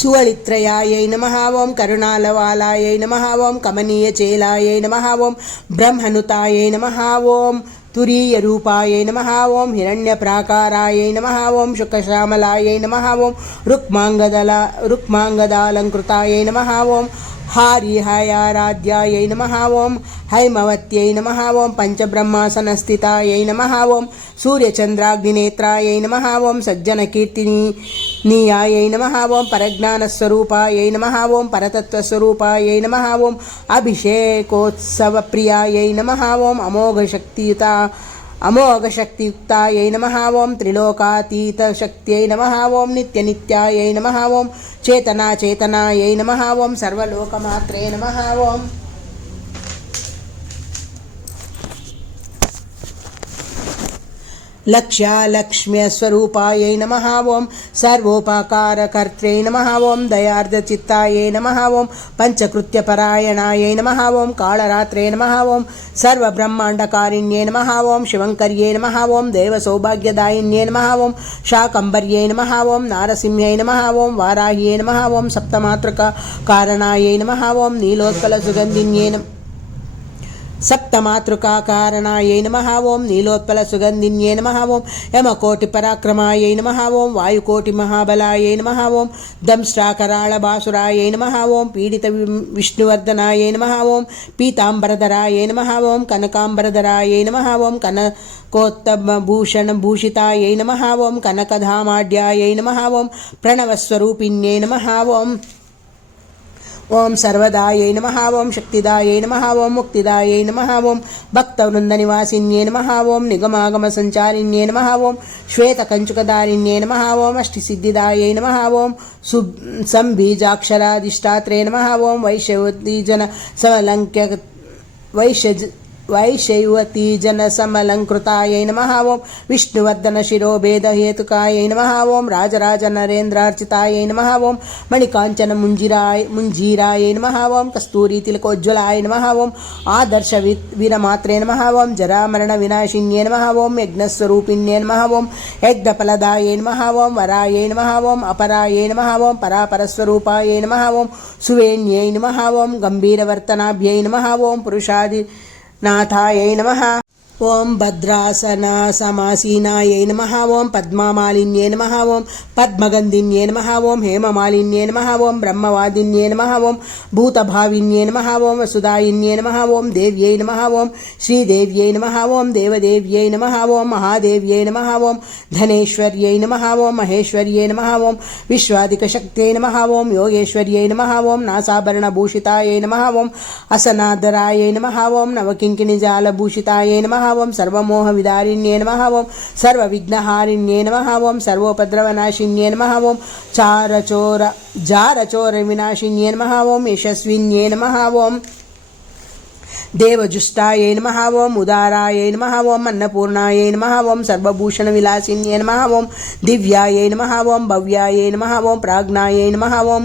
सुवलित्रयायै नमः ओं करुणालवालायै नमः ओं कमनीयचेलायै नमः ओं ब्रह्मनुतायै नमः ओं तुरीयरूपायै नमः ओं हिरण्यप्राकारायै नमः ओं शुकश्यामलायै नमः ओं रुक्माङ्गदालङ्कृतायै नमः ओं हारिहायाराध्यायै नमः ओं हैमवत्यै नमः ओं पञ्चब्रह्मासनस्थितायै नमः ओं सूर्यचन्द्राग्निनेत्रायै नमः ओं सज्जनकीर्तिनीयायै नमः ओं परज्ञानस्वरूपायै नमः ओं परतत्त्वस्वरूपायै नमः ओं अभिषेकोत्सवप्रियायै नमः ओं अमोघशक्तियुक्तायै नमः ओं त्रिलोकातीतशक्त्यै नमः ओं नित्यनित्यायै नमः ओं चेतनाचेतनायै नमः ओं सर्वलोकमात्रे नमः ओं लक्ष्यालक्ष्म्यस्वरूपायै नमः ओं सर्वोपकारकर्त्रे नमः ओं दयार्द्रचित्तायै नमः ओं पञ्चकृत्यपरायणायै नमः ओं कालरात्रे नमः ओं सर्वब्रह्माण्डकारिण्ये नमः ओं शिवङ्कर्ये नमः ओं देवसौभाग्यदायिन्ये नमः ओं शाकम्भर्ये नमः ओं नारसिंह्यै नमः ओं वाराह्यै नमः ओं सप्तमातृकाकारणायै नमः ओं नीलोत्पलसुगन्धिन्ये सप्तमातृकाकारणायै नमः ओं नीलोत्पलसुगन्धिन्ये नमः ओं यमकोटिपराक्रमायै नमः ओं वायुकोटिमहाबलायै नमः ओं दंष्ट्राकराळबासुरायै नमः ओं पीडितविष्णुवर्धनायै नमः ओं पीताम्बरधरायै नमः ओं कनकाम्बरधरायै नमः ओं कनकोत्तमभूषणभूषितायै नमः ओं कनकधामाढ्यायै नमः ओं प्रणवस्वरूपिण्यै नमः ओं ओं सर्वदायै नमः ओं शक्तिदायै नमः ओं मुक्तिदायै नमः ओं भक्तवृन्दनिवासिन्ये नमः ओं निगमागमसञ्चारिण्ये नमः ओं श्वेतकञ्चुकधारिण्ये नमः ओं अष्टसिद्धिदायै नमः ओं संबीजाक्षराधिष्ठात्रे नमः ओं वैशैवतीजनसमलङ्कृतायै नमः ओं विष्णुवर्धनशिरोभेदहेतुकायै नमः ओं राजराजनरेन्द्रार्चितायै नमः ओं मणिकाञ्चनमुञ्जीरायै नमः ओं कस्तूरीतिलकोज्ज्वलाय नमः ओं आदर्शवीरमात्रे नमः ओं जरामरणविनाशिन्ये नमः ओं यज्ञस्वरूपिण्ये नमः ओं यज्ञफलदायै नमः ओं वरायै नमः ओं अपरायै नमः ओं परापरस्वरूपायै नमः ओं सुवेण्यै नमः ओं गम्भीरवर्तनाभ्यै नमः ओं पुरुषादिनाथायै नमः ओं भद्रासनसमासीनायै नमः ओं पद्मामालिन्ये नमः ओं पद्मगन्धिन्ये नमः ओं हेममालिन्ये नमः ओं ब्रह्मवादिन्ये नमः ओं भूतभाविन्ये नमः ओं वसुदायिन्ये नमः ओं देव्यै नमः ओं श्रीदेव्यै नमः ओं देवदेव्यै नमः ओं महादेव्यै नमः ओं धनेश्वर्यै नमः ओं महेश्वर्यै नमः ओं विश्वाधिकशक्त्यै नमः ओं योगेश्वर्यै नमः ओं नासाभरणभूषितायै नमः ओं असनादरायै नमः ओं नवकिङ्किणीजालभूषितायै नमः ओं सर्वमोहविदारिण्ये नमः ओं सर्वविघ्नहारिण्ये नमः ओं सर्वोपद्रवनाशिन्ये नमः ओं जारचोरविनाशिन्ये नमः ओं यशस्विन्ये नमः ओं देवजुष्टायै नमः ओं उदारायै नमः ओं अन्नपूर्णायै नमः ओं सर्वभूषणविलासिन्ये नमः ओं दिव्यायै नमः ओं भव्यायै नमः ओं प्राज्ञायै नमः ओं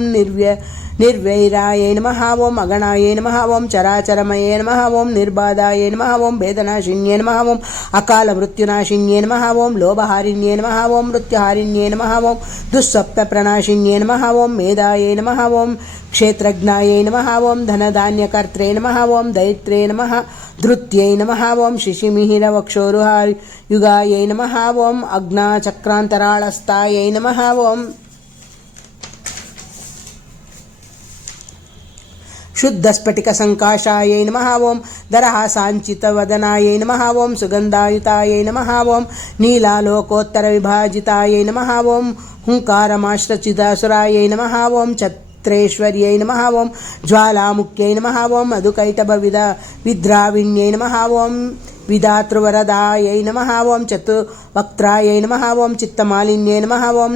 निर्वैरायै नमः ओं अगणायै नमः ओं चराचरमये नमः ओं निर्बाधायै नमः ओं वेदनाशिन्ये नमः ओं अकालमृत्युनाशिन्ये नमः ओं लोभहारिण्ये नमः ओं मृत्युहारिण्ये नमः ओं दुःस्वप्नप्रणाशिन्ये नमः ओं मेधायै नमः ओं क्षेत्रज्ञायै नमः ओं धनधान्यकर्त्रे नमः ओं दैत्रे नमः धृत्यै नमः ओं शिशिमिहिरवक्षोरुहायुगायै नमः ओं अग्नाचक्रान्तराळस्तायै नमः ओं शुद्धस्फटिकसङ्काशायै नमः ओं दरहासाञ्चितवदनायै नमः ओं सुगन्धायुतायै नमः ओं नीलालोकोत्तरविभाजितायै नमः ओं हुङ्कारमाश्रचिदासुरायै नमः ओं त्रैश्वर्यै नमः ओं ज्वालामुख्यै नमः ओं मधुकैटभविद्राविण्यै नमः ओं विधातृवरदायै नमः ओं चतुर्वक्त्रायै नमः ओं चित्तमालिन्यै नमः ओं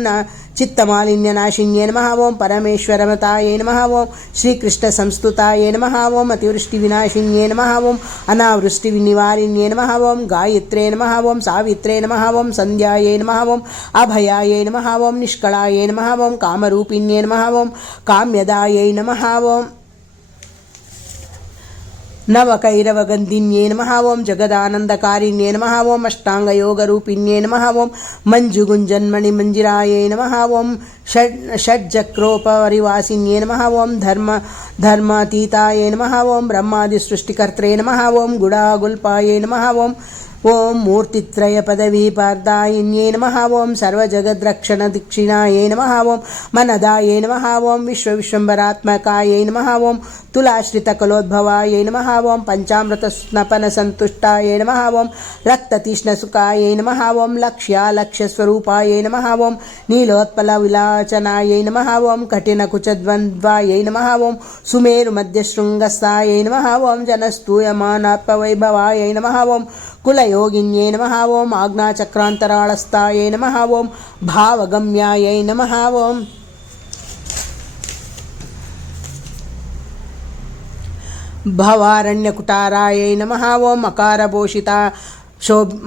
चित्तमालिन्यनाशिन्यै नमः ओं परमेश्वरमतायै नमः ओं श्रीकृष्णसंस्तुतायै नमः ओं अतिवृष्टिविनाशिन्यै नमः ओं अनावृष्टिनिवारिण्यै नमः ओं गायत्रे नमः ओं सावित्रे नमः ओं सन्ध्यायै नमः ओं अभयायै नमः ओं निष्कलायै नमः ओं कामरूपिण्यै नमः ओं काम्यदायै नमः ओं नवकैरवगन्धिन्ये नमः ॐ जगदानन्दकारिण्ये नमः ॐ अष्टाङ्गयोगरूपिण्ये नमः ॐ मञ्जुगुञ्जन्मणिमञ्जिरायै नमः ॐ षड्चक्रोपरिवासिन्ये नमः ॐ धर्मातीतायै नमः ॐ ब्रह्मादिसृष्टिकर्त्रे नमः ॐ गुडागुल्पायै नमः ॐ मूर्तित्रयपदवीपार्दायिन्ये नमः ॐ सर्वजगद्रक्षणदीक्षिणायै नमः ॐ मनदायै नमः ॐ विश्वविश्वम्भरात्मकायै नमः ॐ तुलाश्रितकलोद्भवायै नमः ॐ पञ्चामृतस्नपनसन्तुष्टायै नमः ॐ रक्ततीक्ष्णसुखायै नमः ॐ लक्ष्यालक्ष्यस्वरूपायै नमः ॐ नीलोत्पलविलाचनायै नमः ॐ कठिनकुचद्वन्द्वायै नमः ॐ सुमेरुमध्यशृङ्गस्थायै नमः ॐ जनस्तूयमानात्मवैभवायै नमः ॐ कुलयोगिन्ये नमः ॐ आज्ञाचक्रान्तराळस्थायै नमः ॐ भावगम्यायै नमः ॐ भवारण्यकुटारायै नमः ॐ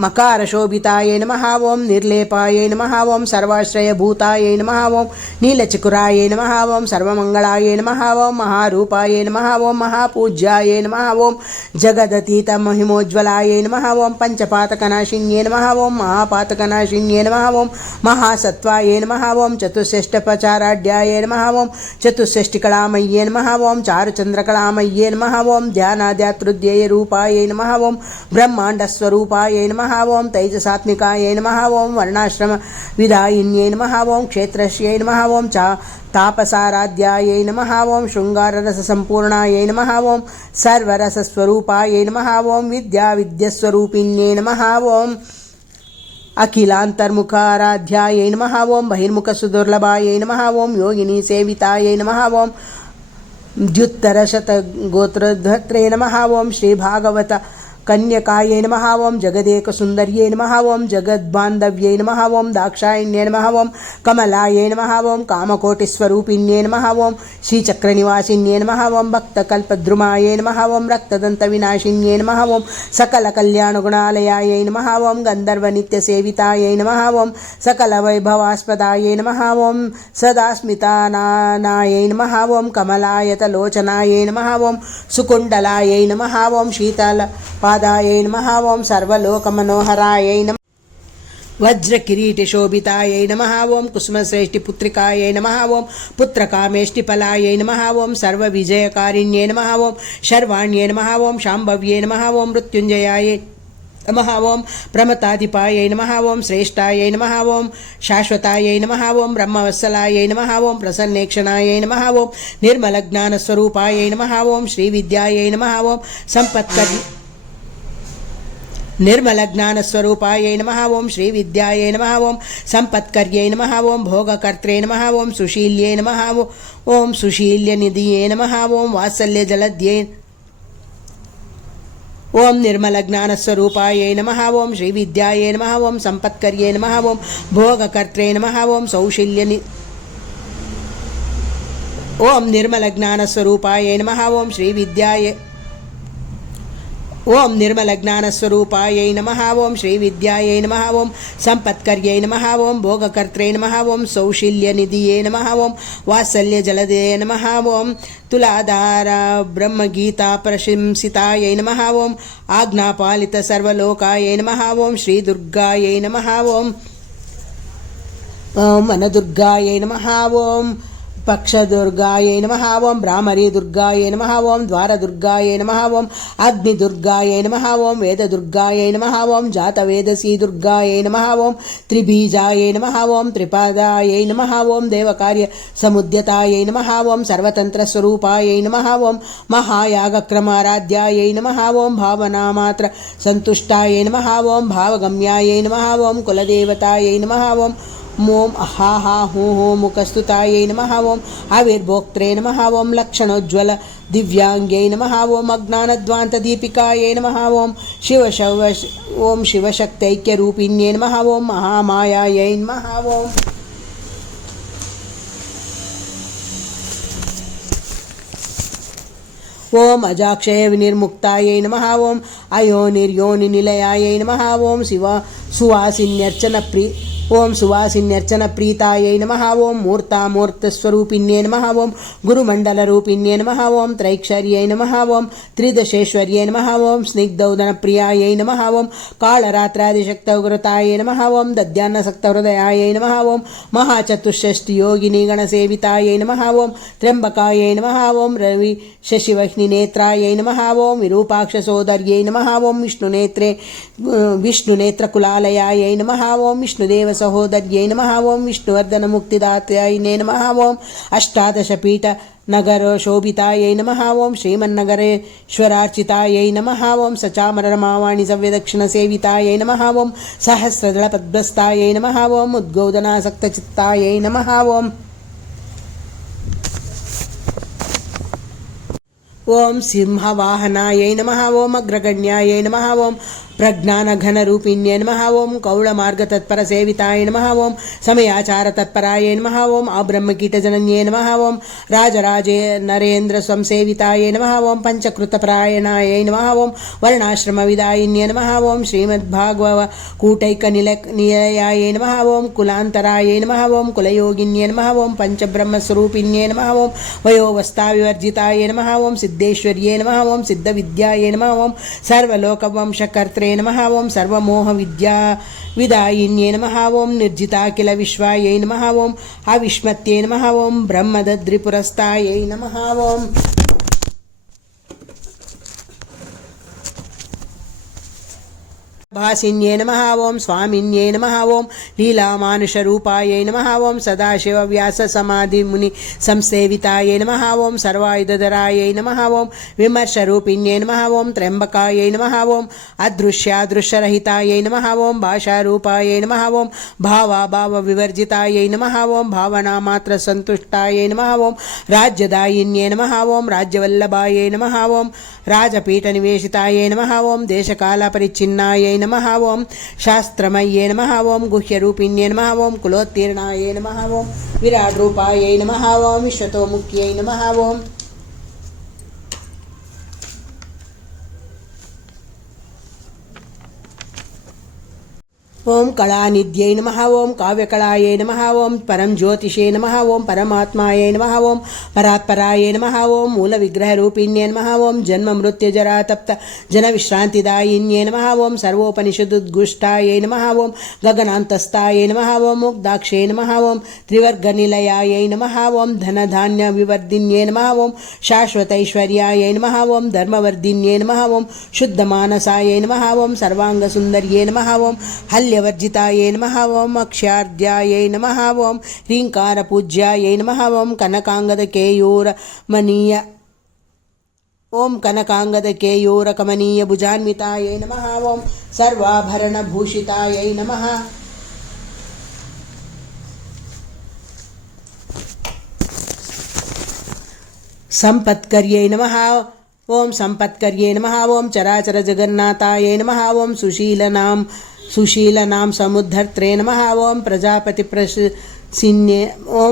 मकारशोभितायै नमः ॐ निर्लेपायै नमः ॐ सर्वाश्रयभूतायै नमः ॐ नीलचकुरायै नमः ॐ सर्वमङ्गलायै नमः ॐ महारूपायै नमः ॐ महापूज्यायै नमः ॐ जगदतीतमहिमोज्ज्वलायै नमः ॐ पञ्चपातकनाशिन्ये नमः ॐ महापातकनाशिन्ये नमः ॐ महासत्त्वायै नमः ॐ चतुष्षष्टपचाराढ्यायै नमः ॐ चतुष्षष्टिकलामय्ये नमः ॐ चारुचन्द्रकलामय्ये नमः ॐ ध्यानाद्यातृध्येयरूपायै नमः ॐ ब्रह्माण्डस्वरूपाय नमः ॐ तैजसात्मिकायै नमः ॐ वर्णाश्रमविदायिन्ये नमः ॐ क्षेत्रस्यै नमः ॐ तापसाराध्यायै नमः ॐ शृङ्गाररससम्पूर्णायै नमः ॐ सर्वरसस्वरूपायै नमः ॐ विद्याविद्यस्वरूपिण्ये नमः ॐ अखिलान्तर्मुखाराध्यायै नमः ॐ बहिर्मुखसुदुर्लभायै नमः ॐ योगिनीसेवितायै नमः ॐ द्युत्तरशतगोत्रधत्रे नमः ॐ श्रीभागवत कन्यकायै नमः ॐ जगदेकसुन्दर्यै नमः ॐ जगद्बान्धव्यै नमः ॐ दाक्षायण्ये नमः ॐ कमलायै नमः ॐ कामकोटिस्वरूपिण्ये नमः ॐ श्रीचक्रनिवासिन्ये नमः ॐ भक्तकल्पद्रुमायै नमः ॐ रक्तदन्तविनाशिन्ये नमः ॐ सकलकल्याणगुणालयायै नमः ॐ गन्धर्वनित्यसेवितायै नमः ॐ सकलवैभवास्पदायै नमः ॐ सदास्मितानायै नमः ॐ कमलायतलोचनायै नमः ॐ सुकुण्डलायै नमः ॐ शीतलपादायै नमः ॐ सर्वलोकमनोहरायै नमः वज्रकिरीटशोभितायै नमः ॐ कुसुमश्रेष्ठिपुत्रिकायै नमः ॐ पुत्रकामेष्टिफलायै नमः ॐ सर्वविजयकारिण्ये नमः ॐ शर्वाण्ये नमः ॐ शाम्भव्ये नमः ॐ मृत्युञ्जयायै नमः ॐ प्रमताधिपायै नमः ॐ श्रेष्ठायै नमः ॐ शाश्वतायै नमः ॐ ब्रह्मवत्सलायै नमः ॐ प्रसन्नेक्षणायै नमः ॐ निर्मलज्ञानस्वरूपायै नमः ॐ श्रीविद्यायै नमः ॐ निर्मलज्ञानस्वरूपायै नमः ॐ श्रीविद्यायै नमः ॐ सम्पत्कर्यै नमः ॐ भोगकर्त्रे नमः ॐ सुशील्यै नमः ॐ सुशील्यनिधिये नमः ॐ वात्सल्यजलद्यै ॐ निर्मलज्ञानस्वरूपायै नमः ॐ श्रीविद्यायै नमः ॐ सम्पत्कर्यै नमः ॐ भोगकर्त्रे नमः ॐ ॐ निर्मलज्ञानस्वरूपायै नमः ॐ श्रीविद्यायै ॐ निर्मलज्ञानस्वरूपायै नमः ॐ श्रीविद्यायै नमः ॐ सम्पत्कर्यै नमः ॐ भोगकर्त्रे नमः ॐ सौशील्यनिधिये नमः ॐ वात्सल्यजलदे नमः ॐ तुलाधार ब्रह्मगीताप्रशंसितायै नमः ॐ आज्ञापालितसर्वलोकायै नमः ॐ श्रीदुर्गायै नमः ॐ वनदुर्गायै नमः ॐ पक्षदुर्गायै नमः ॐ भ्रामरीदुर्गायै नमः ॐ द्वारदुर्गायै नमः ॐ अग्निदुर्गायै नमः ॐ वेददुर्गायै नमः ॐ जातवेदसीदुर्गायै नमः ॐ त्रिबीजायै नमः ॐ त्रिपादायै नमः ॐ देवकार्यसमुद्यतायै नमः ॐ सर्वतन्त्रस्वरूपायै नमः ॐ महायागक्रमाराध्यायै नमः ॐ भावनामात्रसन्तुष्टायै नमः ॐ भावगम्यायै नमः ॐ कुलदेवतायै नमः ॐ मोम अहाहा हो हो मुखस्तुतायै नमः ॐ आविर्भोक्त्रे नमः ॐ लक्षणोज्ज्वल दिव्यांग्यै नमः ॐ अज्ञानध्वान्तदीपिकायै नमः ॐ शिवशक्तैक्यरूपिण्ये नमः ॐ महामायायै नमः ॐ अजाक्षय विनिर्मुक्तायै नमः ॐ अयोनिर्योनिनिलयायै नमः ॐ ఓం సువాసిన్యర్చన ప్రీతాయై నమః. ఓం మూర్తామూర్తస్వరూపిణ్యై నమః. ఓం గురుమండలరూపిణ్యై నమః. ఓం త్రైక్షర్యై నమః. ఓం త్రిదశేశ్వర్యై నమః. ఓం స్నిగ్ధౌదనప్రియాయై నమః. ఓం కాళరాత్రాదిశక్తౌగ్రతాయై నమః. ఓం దద్యాన్నసక్తహృదయాయై నమః. ఓం మహాచతుషష్ఠియోగిని గణసేవితాయై నమః. ఓం త్ర్యంబకాయై నమః. ఓం రవి శశివహ్నినేత్రాయై నమః. ఓం విరూపాక్షసోదర్యై నమః. ఓం విష్ణునేత్రకులాలయాయై నమః. ఓం విష్ణుదేవ సహోదర్యై నమః. ఓం విష్ణువర్ధన ముక్తిదాత్యాయనే నమః. ఓం అష్టాదశపీఠ నగర శోభితాయై నమః. ఓం శ్రీమన్నగరేశ్వరార్చితాయై నమః. ఓం సచామరమావాణి సవ్యదక్షిణ సేవితాయై నమః. ఓం సహస్రదళ పద్మస్తాయై నమః. ఓం ఉద్గౌదనాసక్తచిత్తాయై నమః. ఓం సింహవాహనాయై నమః. ఓం అగ్రగణ్యాయై నమః. ఓం ప్రజ్ఞానఘనరూపిణ్యై నమః. ఓం కౌళమార్గతత్పరసేవితాయ నమః. ఓం సమయాచారతత్పరాయ నమః. ఓం అబ్రహ్మకీటజనన్యై నమః. ఓం రాజరాజే నరేంద్ర సంసేవితాయ నమః. ఓం పంచకృతపరాయణాయ నమః. ఓం వర్ణాశ్రమవిదాయిన్యై నమః. ఓం శ్రీమద్భాగవకూటైకనిలయాయ నమః. ఓం కులాంతరాయ నమః. ఓం కులయోగిన్యై నమః. ఓం పంచబ్రహ్మస్వరూపిణ్యై నమః. ఓం వయోవస్థావివర్జితాయ నమః. ఓం సిద్ధేశ్వర్యై నమః. ఓం సిద్ధవిద్యాయ నమః. ఓం సర్వలోకవంశకర్త్రే నమః. ఓం సర్వమోహ విద్యా విదాయిన్యై నమః. ఓం నిర్జితాఖిల విశ్వాయై నమః. ఓం అవిష్మత్యై నమః. ఓం బ్రహ్మదద్రిపురస్తాయై నమః. ఓం భాసిన్యై నమః. ఓం స్వామిన్యై నమః. ఓం లీలామానుషరూపాయై నమః. ఓం సదాశివవ్యాస సమాధి ముని సంసేవితాయై నమః. ఓం సర్వాయుధరాయై నమః. ఓం విమర్శరూపిణ్యై నమః. ఓం త్ర్యంబకాయై నమః. ఓం అదృశ్యాదృశ్యరహితాయై నమః. ఓం భాషారూపాయై నమః. ఓం భావాభావ వివర్జితాయై నమః. ఓం భావనామాత్ర సంతుష్టాయై నమః. ఓం రాజ్యదాయిన్యై నమః. ఓం రాజ్యవల్లభాయై నమః. ఓం రాజపీఠ నివేశితాయై నమః. ఓం దేశకాల పరిచ్ఛిన్నాయై నమః. ఓం శాస్త్రమయ్యై నమః. ఓం గుహ్యరూపిణ్యై నమః. ఓం కులోత్తీర్ణాయై నమః. ఓం విరాట్ రూపాయై నమః. ఓం విశ్వతోముఖ్యై నమః. ఓం కళానిధ్యై నమః. ఓం కావ్యకళాయై నమః. ఓం పరం జ్యోతిషే నమః. ఓం పరమాత్మాయై నమః. ఓం పరాత్పరాయై నమః. ఓం మూల విగ్రహరూపిణ్యై నమః. ఓం జన్మ మృత్యు జరాతప్త జన విశ్రాంతిదాయిన్యై నమః. ఓం సర్వోపనిషదుద్గుష్టాయై నమః. ఓం గగనాంతస్థాయై నమః. ఓం ముగ్ధాక్షై నమః. ఓం త్రివర్గనిలయాయై నమః. ఓం ధనధాన్య వివర్ధిన్యై నమః. ఓం శాశ్వతైశ్వర్యాయై నమః. ఓం ధర్మవర్ధిన్యై నమః. ఓం శుద్ధమానసాయై నమః. ఓం సర్వాంగసుందర్యై నమః. ఓం హల్యవర్జితాయై నమః. ఓం అక్ష్యార్ధ్యాయై నమః. ఓం హ్రీంకారపూజ్యాయై నమః. ఓం కనకాంగదకేయూరకమనీయ భుజాన్వితాయై నమః. ఓం సర్వాభరణభూషితాయై నమః. సంపత్కర్యై నమః. ఓం సంపత్కర్యై నమః. ఓం చరాచర జగన్నాథాయై నమః. ఓం సుశీలనాం సముద్ధర్త్రే నమః. ఓం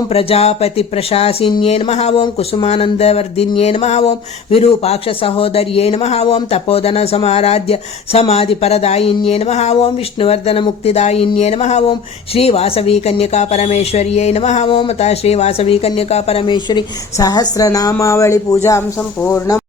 ప్రజాపతి ప్రశాసిన్యై నమః. ఓం కుసుమానందవర్ధిన్యై నమః. ఓం విరూపాక్ష సహోదర్యై నమః. ఓం తపోధన సమారాధ్య సమాధిపరదాయిన్యై నమః. ఓం విష్ణువర్ధన ముక్తిదాయిన్యై నమః. ఓం శ్రీవాసవీ కన్యకా పరమేశ్వర్యై నమః. ఓం శ్రీవాసవీ కన్యకా పరమేశ్వరి సహస్రనామావళి పూజాం సంపూర్ణం.